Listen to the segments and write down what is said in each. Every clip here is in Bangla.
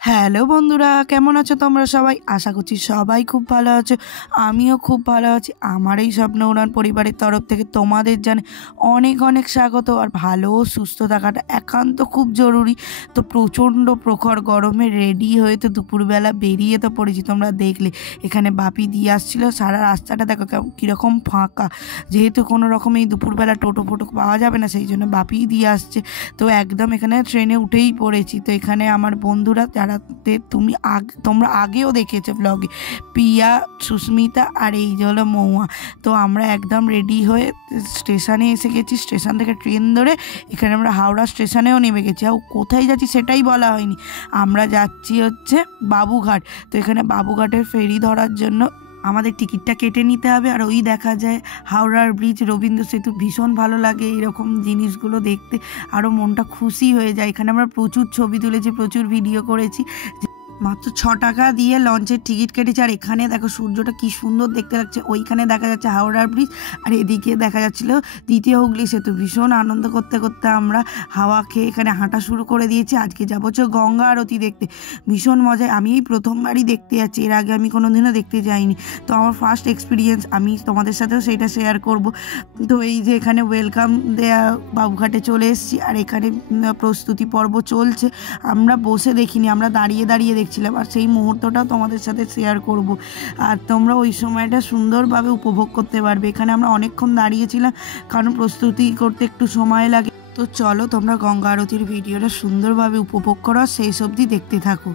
হ্যালো বন্ধুরা, কেমন আছো তোমরা সবাই? আশা করছি সবাই খুব ভালো আছো। আমিও খুব ভালো আছি। আমার এই স্বপ্ন উড়ান পরিবারের তরফ থেকে তোমাদের জানে অনেক অনেক স্বাগত। আর ভালো ও সুস্থ থাকাটা একান্ত খুব জরুরি। তো প্রচণ্ড প্রখর গরমে রেডি হয়ে তো দুপুরবেলা বেরিয়ে তো পড়েছি। তোমরা দেখলে এখানে বাপি দিয়ে আসছিলো। সারা রাস্তাটা দেখো কীরকম ফাঁকা, যেহেতু কোনো রকম এই দুপুরবেলা টোটো ফোটো পাওয়া যাবে না, সেই জন্য বাপিই দিয়ে আসছে। তো একদম এখানে ট্রেনে উঠেই পড়েছি। তো এখানে আমার বন্ধুরা যারা তোমরা আগেও দেখেছো ব্লগে, পিয়া, সুস্মিতা আর এই যে হলো মৌয়া। তো আমরা একদম রেডি হয়ে স্টেশনে এসে গেছি। স্টেশন থেকে ট্রেন ধরে এখানে আমরা হাওড়া স্টেশনেও নেমে গেছি। আর কোথায় যাচ্ছি সেটাই বলা হয়নি। আমরা যাচ্ছি হচ্ছে বাবুঘাট। তো এখানে বাবুঘাটের ফেরি ধরার জন্য আমাদের টিকিটটা কেটে নিতে হবে। আর ওই দেখা যায় হাওড়ার ব্রিজ, রবীন্দ্র সেতু। ভীষণ ভালো লাগে এইরকম জিনিসগুলো দেখতে, আরও মনটা খুশি হয়ে যায়। এখানে আমরা প্রচুর ছবি তুলেছি, প্রচুর ভিডিও করেছি। মাত্র 6 টাকা দিয়ে লঞ্চের টিকিট কেটেছে। আর এখানে দেখো সূর্যটা কি সুন্দর দেখতে লাগছে। ওইখানে দেখা যাচ্ছে হাওড়ার ব্রিজ, আর এদিকে দেখা যাচ্ছিল দ্বিতীয় হুগলি সেতু। ভীষণ আনন্দ করতে করতে আমরা হাওয়া খেয়ে এখানে হাঁটা শুরু করে দিয়েছি। আজকে যাবো হচ্ছে গঙ্গা আরতি দেখতে। ভীষণ মজায়, আমি এই প্রথমবারই দেখতে যাচ্ছি, এর আগে আমি কোনোদিনও দেখতে যাইনি। তো আমার ফার্স্ট এক্সপিরিয়েন্স, আমি তোমাদের সাথেও সেইটা শেয়ার করব। তো এই যে এখানে ওয়েলকাম দেয়া বাবুঘাটে চলে এসেছি। আর এখানে প্রস্তুতি পর্ব চলছে। আমরা বসে দেখিনি, আমরা দাঁড়িয়ে দাঁড়িয়ে দেখছিলাম। আর সেই মুহূর্তটাও তোমাদের সাথে শেয়ার করব। আর তোমরা ওই সময়টা সুন্দরভাবে উপভোগ করতে পারবে। এখানে আমরা অনেকক্ষণ দাঁড়িয়েছিলাম, কারণ প্রস্তুতি করতে একটু সময় লাগে। তো চলো তোমরা গঙ্গা আরতির ভিডিওটা সুন্দরভাবে উপভোগ করো, সেই অবধি দেখতে থাকো।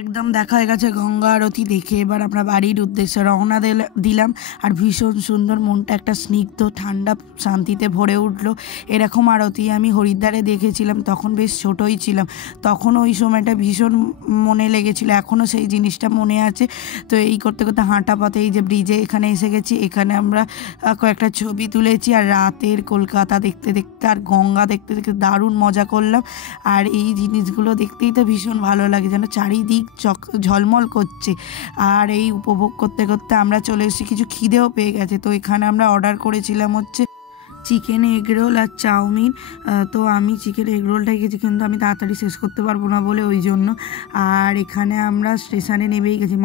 একদম দেখা হয়ে গেছে গঙ্গা আরতি দেখে। এবার আমরা বাড়ির উদ্দেশ্যে রওনা দিলাম। আর ভীষণ সুন্দর, মনটা একটা স্নিগ্ধ ঠান্ডা শান্তিতে ভরে উঠলো। এরকম আরতি আমি হরিদ্বারে দেখেছিলাম, তখন বেশ ছোটোই ছিলাম। তখন ওই সময়টা ভীষণ মনে লেগেছিল, এখনও সেই জিনিসটা মনে আছে। তো এই করতে করতে হাঁটা পথে এই যে ব্রিজে এখানে এসে গেছি। এখানে আমরা কয়েকটা ছবি তুলেছি। আর রাতের কলকাতা দেখতে দেখতে আর গঙ্গা দেখতে দেখতে দারুণ মজা করলাম। আর এই জিনিসগুলো দেখতেই তো ভীষণ ভালো লাগে, যেন চারিদিক ঝলমল করছে। আর এই উপভোগ করতে করতে আমরা চলে এসেছি, কিছু খিদেও পেয়ে গেছে। তো এখানে আমরা অর্ডার করেছিলাম হচ্ছে চিকেন এগরোল আর চাউমিন। তো আমি চিকেন এগরোলটাই খেয়েছি, কিন্তু আমি তাড়াতাড়ি শেষ করতে পারবো না বলে ওই জন্য। আর এখানে আমরা স্টেশনে নেমেই গেছি।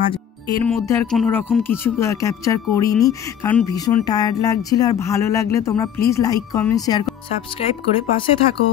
এর মধ্যে আর কোনো রকম কিছু ক্যাপচার করিনি, কারণ ভীষণ টায়ার্ড লাগছিল। আর ভালো লাগলে তোমরা please like, comment, share, subscribe করে পাশে থাকো।